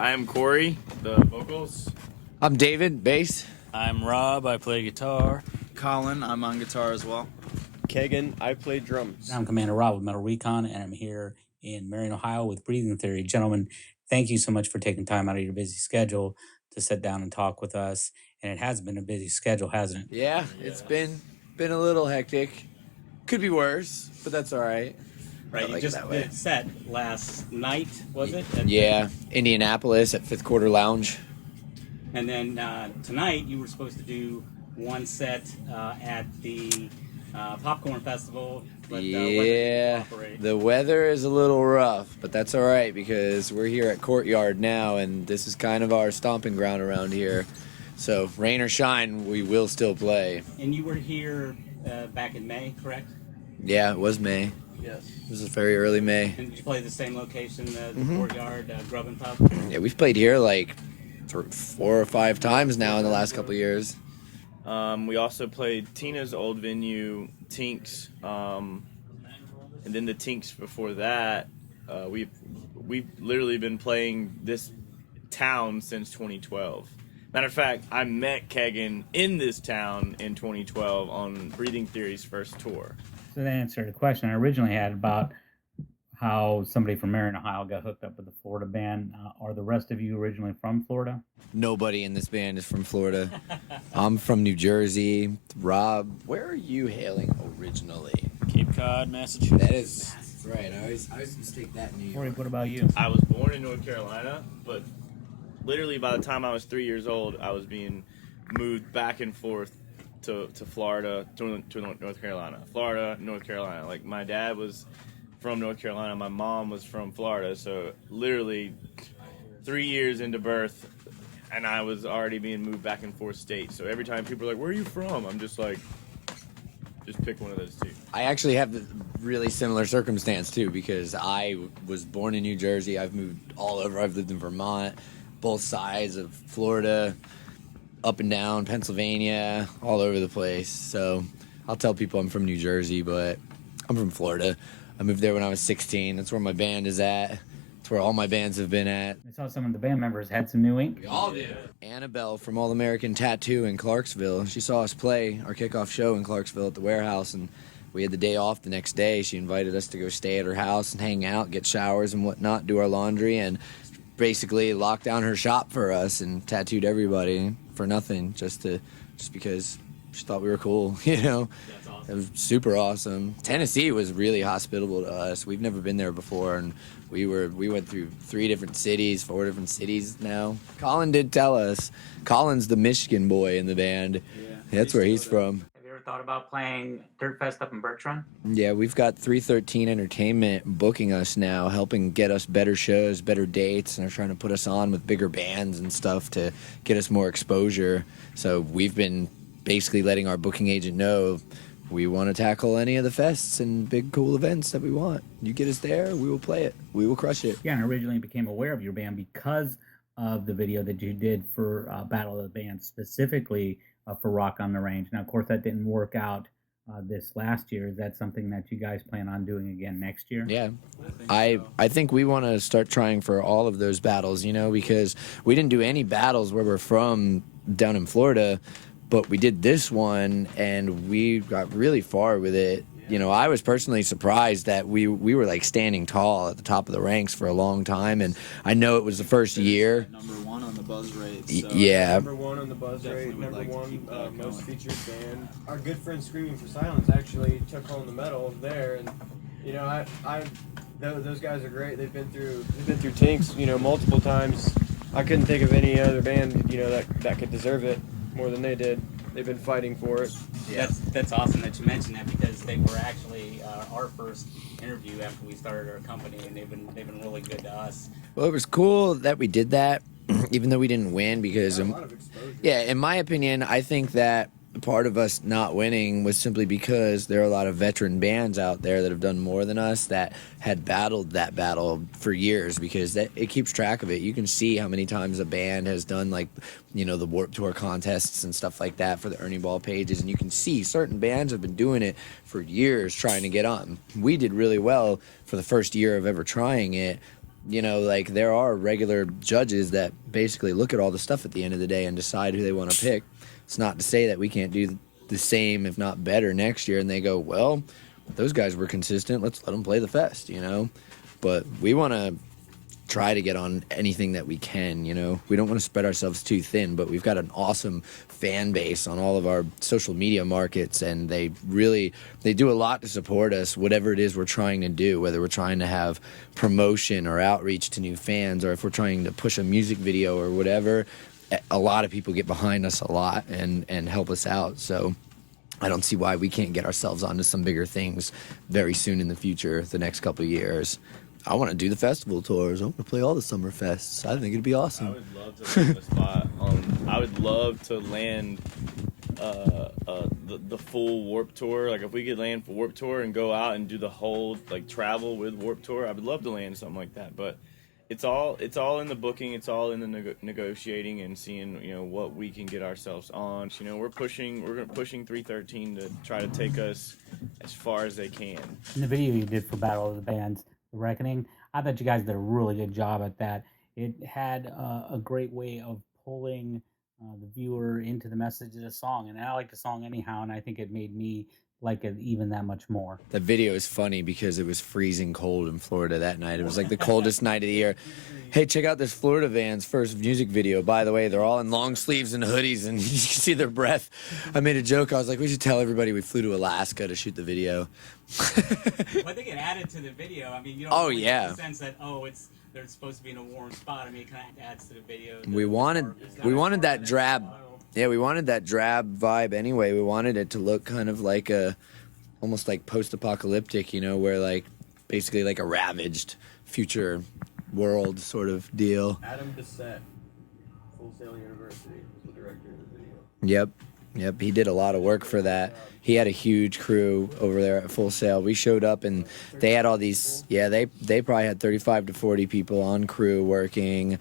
I am Corey, the vocals. I'm David, bass. I'm Rob, I play guitar. Colin, I'm on guitar as well. Kagan, I play drums. I'm Commander Rob with Metal Recon, and I'm here in Marion, Ohio with Breathing Theory. Gentlemen, thank you so much for taking time out of your busy schedule to sit down and talk with us. And it has been a busy schedule, hasn't it? Yeah, it's been a little hectic. Could be worse, but that's all right. Right, you just did set last night, was it? Yeah, Indianapolis at Fifth Quarter Lounge. And then tonight you were supposed to do one set at the Popcorn Festival. But, Yeah, the weather is a little rough, but that's all right because we're here at Courtyard now, and this is kind of our stomping ground around here. So rain or shine, we will still play. And you were here back in May, correct? Yeah, it was May. Yes. It was very early May. And did you play the same location, the Courtyard Grub and Pub? Yeah, we've played here like 4 or 5 times now in the last couple of years. We also played Tina's old venue, Tinks, and then the Tinks before that. We've literally been playing this town since 2012. Matter of fact, I met Kegan in this town in 2012 on Breathing Theory's first tour. So that answered the question I originally had about how somebody from Marion, Ohio got hooked up with the Florida band. Are the rest of you originally from Florida? Nobody in this band is from Florida. I'm from New Jersey. Rob, where are you hailing originally? Cape Cod, Massachusetts. That is right. I always mistake that New Corey, York. what about you? I was born in North Carolina, but literally by the time I was 3 years old, I was being moved back and forth to Florida, to North Carolina. Florida, North Carolina. Like, my dad was from North Carolina. My mom was from Florida. So literally 3 years into birth, and I was already being moved back and forth states. So every time people are like, where are you from? I'm just like, just pick one of those two. I actually have a really similar circumstance too because I was born in New Jersey. I've moved all over. I've lived in Vermont, both sides of Florida, up and down Pennsylvania, all over the place. So I'll tell people I'm from New Jersey, but I'm from Florida. I moved there when I was 16. That's where my band is at. That's where all my bands have been at. I saw some of the band members had some new ink. We all did. Annabelle from All American Tattoo in Clarksville. She saw us play our kickoff show in Clarksville at the warehouse, and we had the day off the next day. She invited us to go stay at her house and hang out, get showers and whatnot, do our laundry, and basically locked down her shop for us and tattooed everybody for nothing, just because she thought we were cool, you know. That's awesome. It was super awesome. Tennessee was really hospitable to us. We've never been there before, and we went through 4 different cities now. Colin did tell us. Colin's the Michigan boy in the band. Yeah. That's where he's from. Have you ever thought about playing Dirt Fest up in Bertrand? Yeah, we've got 313 Entertainment booking us now, helping get us better shows, better dates, and they're trying to put us on with bigger bands and stuff to get us more exposure. So we've been basically letting our booking agent know we want to tackle any of the fests and big cool events that we want. You get us there, we will play it. We will crush it. Yeah, and I originally became aware of your band because of the video that you did for Battle of the Bands, specifically for Rock on the Range. Now, of course, that didn't work out this last year. Is that something that you guys plan on doing again next year? Yeah, I think we want to start trying for all of those battles, you know, because we didn't do any battles where we're from down in Florida, but we did this one and we got really far with it. You know, I was personally surprised that we were like standing tall at the top of the ranks for a long time, and I know it was the first year. Number 1 on the buzz rate. So Yeah. Number 1 on the buzz rate, Definitely would number like to 1 keep that most going. featured band. Our good friend Screaming for Silence actually took home the medal there, and you know, those guys are great. They've been through Tinks, you know, multiple times. I couldn't think of any other band, you know, that could deserve it more than they did. They've been fighting for it. Yeah. That's awesome that you mentioned that because they were actually our first interview after we started our company, and they've been really good to us. Well, it was cool that we did that, even though we didn't win, because A lot of exposure. yeah, in my opinion, I think that part of us not winning was simply because there are a lot of veteran bands out there that have done more than us that had battled that battle for years, because it keeps track of it. You can see how many times a band has done, like, you know, the Warped Tour contests and stuff like that for the Ernie Ball pages, and you can see certain bands have been doing it for years trying to get on. We did really well for the first year of ever trying it, you know, like there are regular judges that basically look at all the stuff at the end of the day and decide who they want to pick. It's not to say that we can't do the same, if not better, next year. And they go, well, those guys were consistent. Let's let them play the fest, you know. But we want to try to get on anything that we can, you know. We don't want to spread ourselves too thin, but we've got an awesome fan base on all of our social media markets, and they do a lot to support us, whatever it is we're trying to do, whether we're trying to have promotion or outreach to new fans, or if we're trying to push a music video or whatever. A lot of people get behind us a lot and help us out. So I don't see why we can't get ourselves onto some bigger things very soon in the future, the next couple of years. I want to do the festival tours. I want to play all the summer fests. I think it'd be awesome. I would love to land a spot on. I would love to land the full Warp Tour. Like if we could land for Warp Tour and go out and do the whole like travel with Warp Tour, I would love to land something like that. But it's all in the booking. It's all in the negotiating and seeing, you know, what we can get ourselves on. You know, we're pushing 313 to try to take us as far as they can. In the video you did for Battle of the Bands, The Reckoning, I thought you guys did a really good job at that. It had a great way of pulling the viewer into the message of the song, and I like the song anyhow, and I think it made me like it even that much more. The video is funny because it was freezing cold in Florida that night. It was like the coldest night of the year. Hey, check out this Florida Van's first music video. By the way, they're all in long sleeves and hoodies, and you can see their breath. I made a joke. I was like, we should tell everybody we flew to Alaska to shoot the video. Well, I think it added to the video. I mean, you don't really get the sense that, they're supposed to be in a warm spot. I mean, it kind of adds to the video. We wanted that drab. Yeah, we wanted that drab vibe anyway. We wanted it to look kind of like almost like post-apocalyptic, you know, where like basically like a ravaged future world sort of deal. Adam Bissett, Full Sail University, was the director of the video. Yep, he did a lot of work for that. He had a huge crew over there at Full Sail. We showed up and they had all these, they probably had 35 to 40 people on crew working.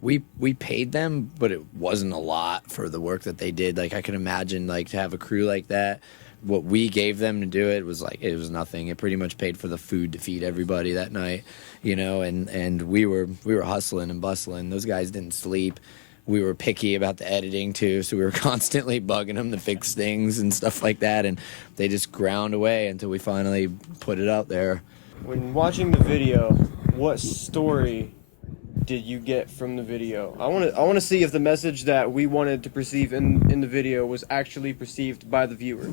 We paid them, but it wasn't a lot for the work that they did. Like I can imagine like to have a crew like that. What we gave them to do it was nothing. It pretty much paid for the food to feed everybody that night, you know, and we were hustling and bustling. Those guys didn't sleep. We were picky about the editing too, so we were constantly bugging them to fix things and stuff like that, and they just ground away until we finally put it out there. When watching the video, what story did you get from the video? I want to see if the message that we wanted to perceive in the video was actually perceived by the viewer.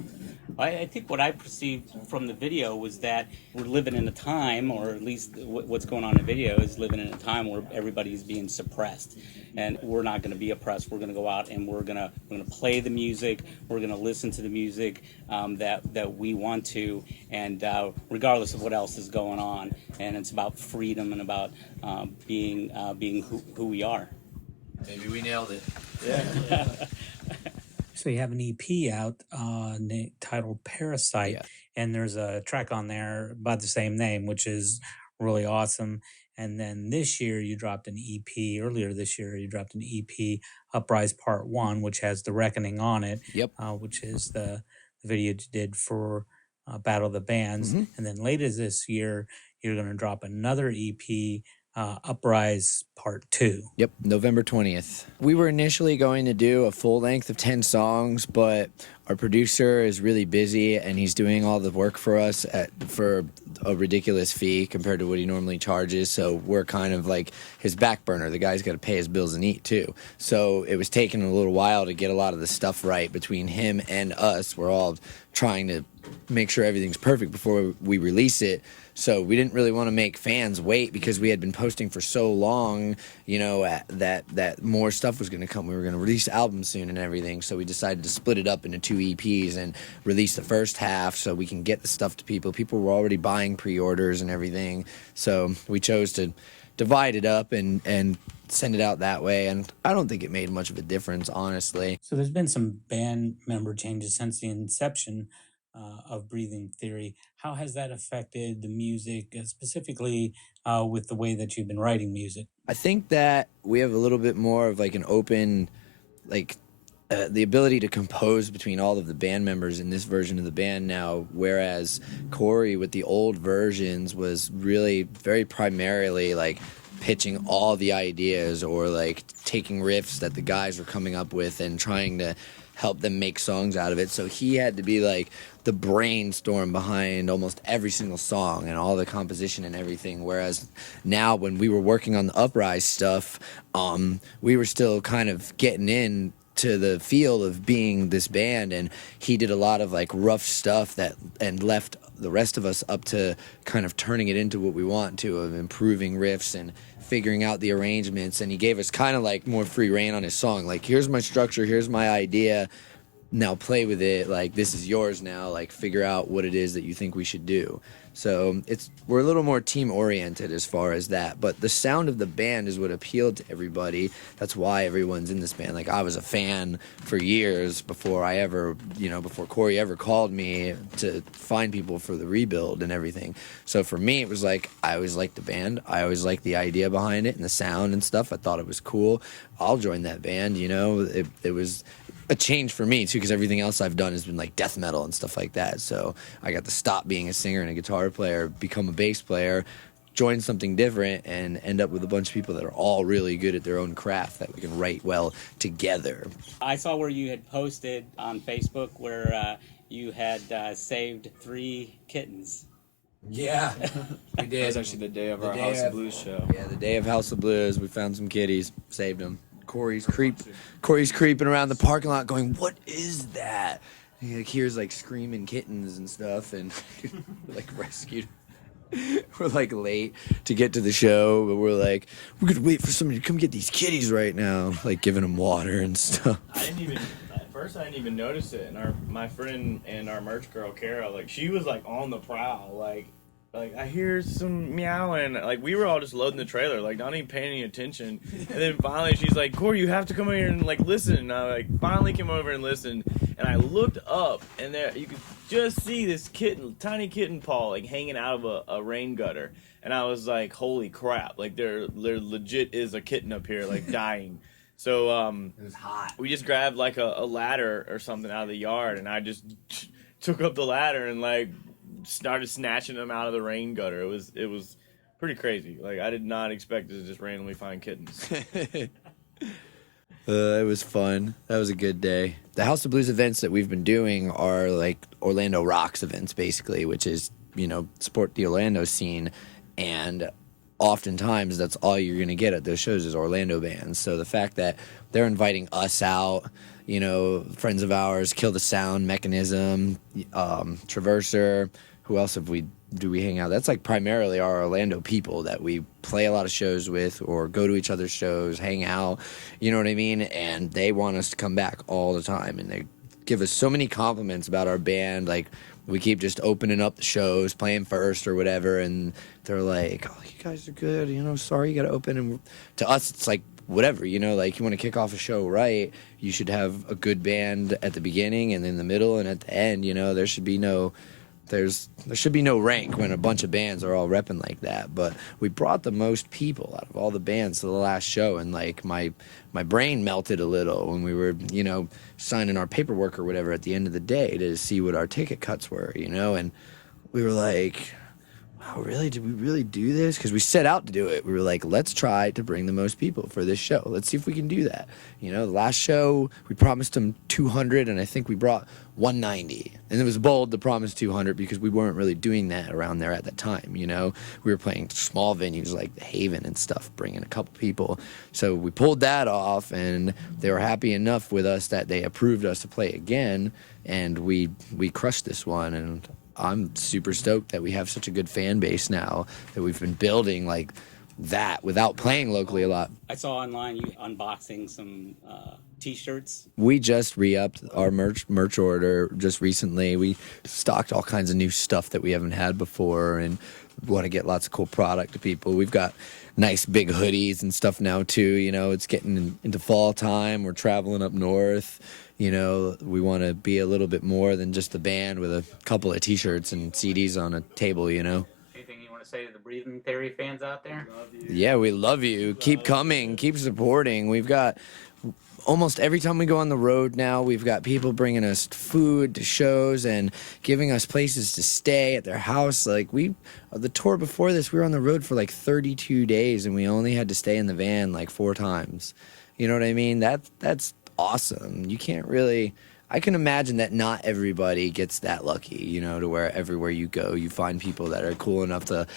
I think what I perceived from the video was that we're living in a time, or at least what's going on in the video is living in a time where everybody's being suppressed, and we're not going to be oppressed. We're going to go out and we're going to play the music. We're going to listen to the music that we want to, and regardless of what else is going on. And it's about freedom and about being who we are. Maybe we nailed it. Yeah. So you have an EP out titled Parasite, and there's a track on there by the same name, which is really awesome. And then this year you dropped an EP. Earlier this year you dropped an EP, Uprise Part 1, which has The Reckoning on it, which is the video you did for Battle of the Bands. Mm-hmm. And then later this year you're going to drop another EP, Uprise Part 2. Yep, November 20th. We were initially going to do a full length of 10 songs, but our producer is really busy and he's doing all the work for us for a ridiculous fee compared to what he normally charges. So we're kind of like his back burner. The guy's got to pay his bills and eat too. So it was taking a little while to get a lot of the stuff right between him and us. We're all trying to make sure everything's perfect before we release it. So we didn't really want to make fans wait because we had been posting for so long, you know, that more stuff was going to come. We were going to release albums soon and everything. So we decided to split it up into 2 EPs and release the first half so we can get the stuff to people. People were already buying pre-orders and everything. So we chose to divide it up and send it out that way. And I don't think it made much of a difference, honestly. So there's been some band member changes since the inception of Breathing Theory. How has that affected the music, specifically with the way that you've been writing music? I think that we have a little bit more of like an open, like the ability to compose between all of the band members in this version of the band now, whereas Corey with the old versions was really very primarily like pitching all the ideas or like taking riffs that the guys were coming up with and trying to help them make songs out of it. So he had to be like the brainstorm behind almost every single song and all the composition and everything. Whereas now when we were working on the Uprise stuff, we were still kind of getting in to the feel of being this band, and he did a lot of like rough stuff that and left the rest of us up to kind of turning it into what we want to, of improving riffs and figuring out the arrangements. And he gave us kind of like more free reign on his song, like, here's my structure, here's my idea, now play with it, like, this is yours now, like, figure out what it is that you think we should do. So we're a little more team oriented as far as that, but the sound of the band is what appealed to everybody. That's why everyone's in this band. Like, I was a fan for years before I ever, before Corey ever called me to find people for the rebuild and everything. So for me, it was like, I always liked the band. I always liked the idea behind it and the sound and stuff. I thought it was cool. I'll join that band, it was a change for me too, because everything else I've done has been like death metal and stuff like that. So I got to stop being a singer and a guitar player, become a bass player, join something different, and end up with a bunch of people that are all really good at their own craft that we can write well together. I saw where you had posted on Facebook where you had saved 3 kittens. Yeah, we did. That was actually the day of our House of Blues show. Yeah, the day of House of Blues, we found some kitties, saved them. Corey's creeping around the parking lot going, what is that? And he like hears like screaming kittens and stuff, and like rescued. We're like late to get to the show, but we're gonna wait for somebody to come get these kitties right now, like giving them water and stuff. At first I didn't even notice it, and my friend and our merch girl Kara, like, she was like on the prowl, like I hear some meowing. Like, we were all just loading the trailer, like, not even paying any attention. And then finally she's like, Corey, you have to come over here and like listen. And I like finally came over and listened, and I looked up, and there you could just see this tiny kitten paw like hanging out of a rain gutter. And I was like, holy crap, like there legit is a kitten up here like dying. So It was hot. we just grabbed like a ladder or something out of the yard, and I just took up the ladder and like started snatching them out of the rain gutter. It was pretty crazy. Like, I did not expect to just randomly find kittens. It was fun. That was a good day. The House of Blues events that we've been doing are like Orlando Rocks events, basically, which is, support the Orlando scene. And oftentimes that's all you're going to get at those shows is Orlando bands. So the fact that they're inviting us out, friends of ours, Kill the Sound, Mechanism, Traverser, who else do we hang out? That's like primarily our Orlando people that we play a lot of shows with or go to each other's shows, hang out, you know what I mean? And they want us to come back all the time, and they give us so many compliments about our band. Like, we keep just opening up the shows, playing first or whatever, and they're like, oh, you guys are good, sorry you gotta open. And to us, it's like, whatever, like, you want to kick off a show right, you should have a good band at the beginning and in the middle and at the end. There should be no rank when a bunch of bands are all repping like that. But we brought the most people out of all the bands to the last show, and like my brain melted a little when we were signing our paperwork or whatever at the end of the day to see what our ticket cuts were, and we were like, wow, really? Did we really do this? Because we set out to do it. We were like, let's try to bring the most people for this show. Let's see if we can do that. The last show, we promised them 200, and I think we brought 190. And it was bold to promise 200 because we weren't really doing that around there at that time, We were playing small venues like the Haven and stuff, bringing a couple people. So we pulled that off, and they were happy enough with us that they approved us to play again, and we crushed this one. And I'm super stoked that we have such a good fan base now that we've been building like that without playing locally a lot. I saw online you unboxing some T-shirts. We just re-upped our merch order just recently. We stocked all kinds of new stuff that we haven't had before, and want to get lots of cool product to people. We've got nice big hoodies and stuff now too. It's getting into fall time. We're traveling up north. We want to be a little bit more than just the band with a couple of T-shirts and CDs on a table, Anything you want to say to the Breathing Theory fans out there? Yeah, we love you. Keep coming. Keep supporting. We've got almost every time we go on the road now, we've got people bringing us food to shows and giving us places to stay at their house. Like the tour before this, we were on the road for like 32 days and we only had to stay in the van like 4 times. You know what I mean? That's awesome. You can't really, I can imagine that not everybody gets that lucky, you know, to where everywhere you go, you find people that are cool enough to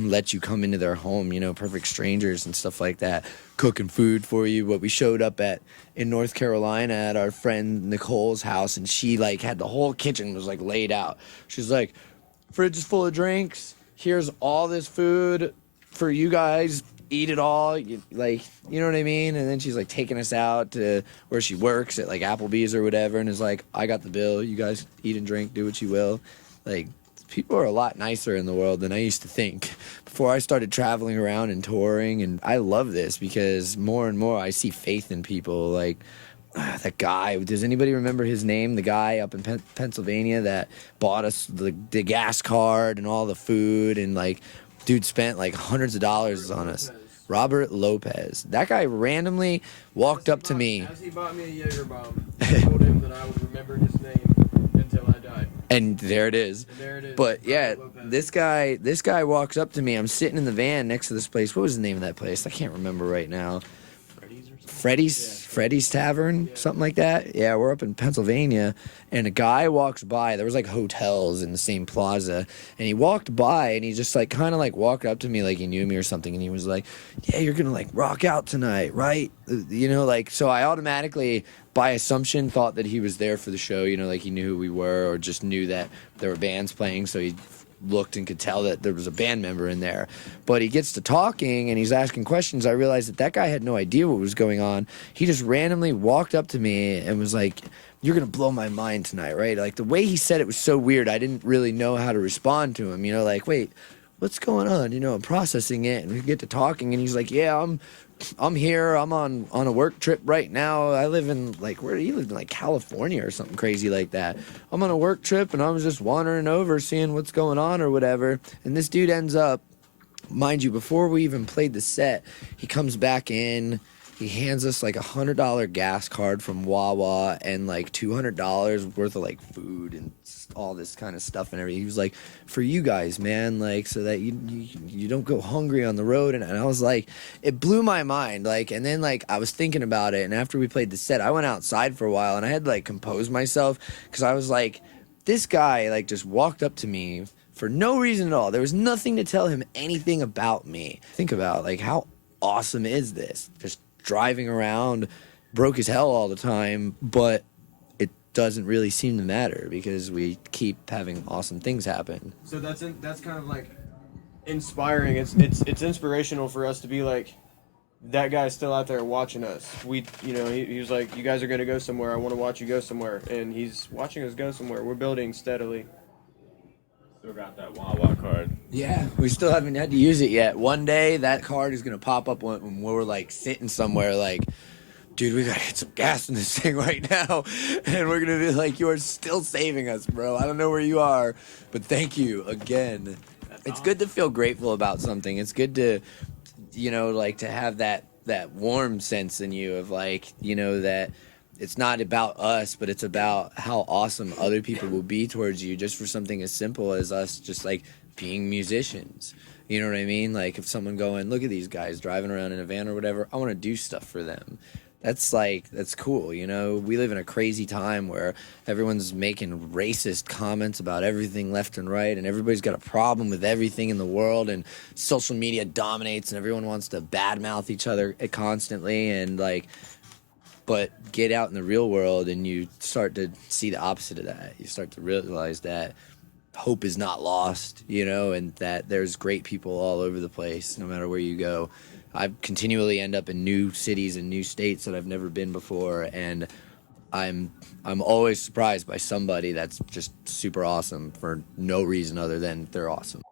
let you come into their home, you know, perfect strangers and stuff like that, cooking food for you. What we showed up at in North Carolina at our friend Nicole's house, and she like had the whole kitchen was like laid out. She's like, fridge is full of drinks. Here's all this food for you guys. Eat it all, you know what I mean? And then she's like taking us out to where she works at like Applebee's or whatever, and is like, I got the bill, you guys eat and drink, do what you will. Like, people are a lot nicer in the world than I used to think before I started traveling around and touring. And I love this because more and more I see faith in people. Like that guy, does anybody remember his name? The guy up in Pennsylvania that bought us the gas card and all the food, and like dude spent like hundreds of dollars on us. Robert Lopez. That guy randomly walked up to me. As he bought me a Jaeger bomb, I told him that I would remember his name until I died. And there it is. But yeah, this guy walks up to me. I'm sitting in the van next to this place. What was the name of that place? I can't remember right now. Freddy's Tavern, something like that. Yeah, we're up in Pennsylvania, and a guy walks by. There was like hotels in the same plaza, and he walked by, and he just like kind of like walked up to me like he knew me or something, and he was like, "Yeah, you're gonna like rock out tonight, right?" You know, like, so I automatically, by assumption, thought that he was there for the show. You know, like he knew who we were, or just knew that there were bands playing, so he looked and could tell that there was a band member in there. But he gets to talking and he's asking questions. I realized that guy had no idea what was going on. He just randomly walked up to me and was like, "You're gonna blow my mind tonight," right? Like the way he said it was so weird. I didn't really know how to respond to him, you know, like, wait, what's going on? You know, I'm processing it, and we get to talking, and he's like, "Yeah, I'm here. I'm on a work trip right now. I live in like, where he lived in like California or something crazy like that. I'm on a work trip and I was just wandering over seeing what's going on or whatever." And this dude ends up, mind you, before we even played the set, he comes back in. He hands us like $100 gas card from Wawa and like $200 worth of like food and all this kind of stuff and everything. He was like, "For you guys, man, like so that you don't go hungry on the road." And I was like, it blew my mind. Like, and then like I was thinking about it, and after we played the set, I went outside for a while and I had to like compose myself, because I was like, this guy like just walked up to me for no reason at all. There was nothing to tell him anything about me. Think about like how awesome is this? Just driving around broke as hell all the time, but it doesn't really seem to matter because we keep having awesome things happen. So that's kind of like inspiring. It's inspirational for us to be like, that guy's still out there watching us. He was like, "You guys are gonna go somewhere. I want to watch you go somewhere," and he's watching us go somewhere. We're building steadily. Still got that Wawa card. Yeah, we still haven't had to use it yet. One day that card is gonna pop up when we're like sitting somewhere like, "Dude, we gotta get some gas in this thing right now," and we're gonna be like, "You are still saving us, bro. I don't know where you are, but thank you again." It's good to feel grateful about something. It's good to, you know, like to have that warm sense in you of like, you know, that it's not about us, but it's about how awesome other people will be towards you just for something as simple as us just like being musicians. You know what I mean? Like if someone going, "Look at these guys driving around in a van or whatever, I want to do stuff for them." That's cool, you know? We live in a crazy time where everyone's making racist comments about everything left and right, and everybody's got a problem with everything in the world, and social media dominates, and everyone wants to badmouth each other constantly, and like, but get out in the real world and you start to see the opposite of that. You start to realize that hope is not lost, you know, and that there's great people all over the place, no matter where you go. I continually end up in new cities and new states that I've never been before, and I'm always surprised by somebody that's just super awesome for no reason other than they're awesome.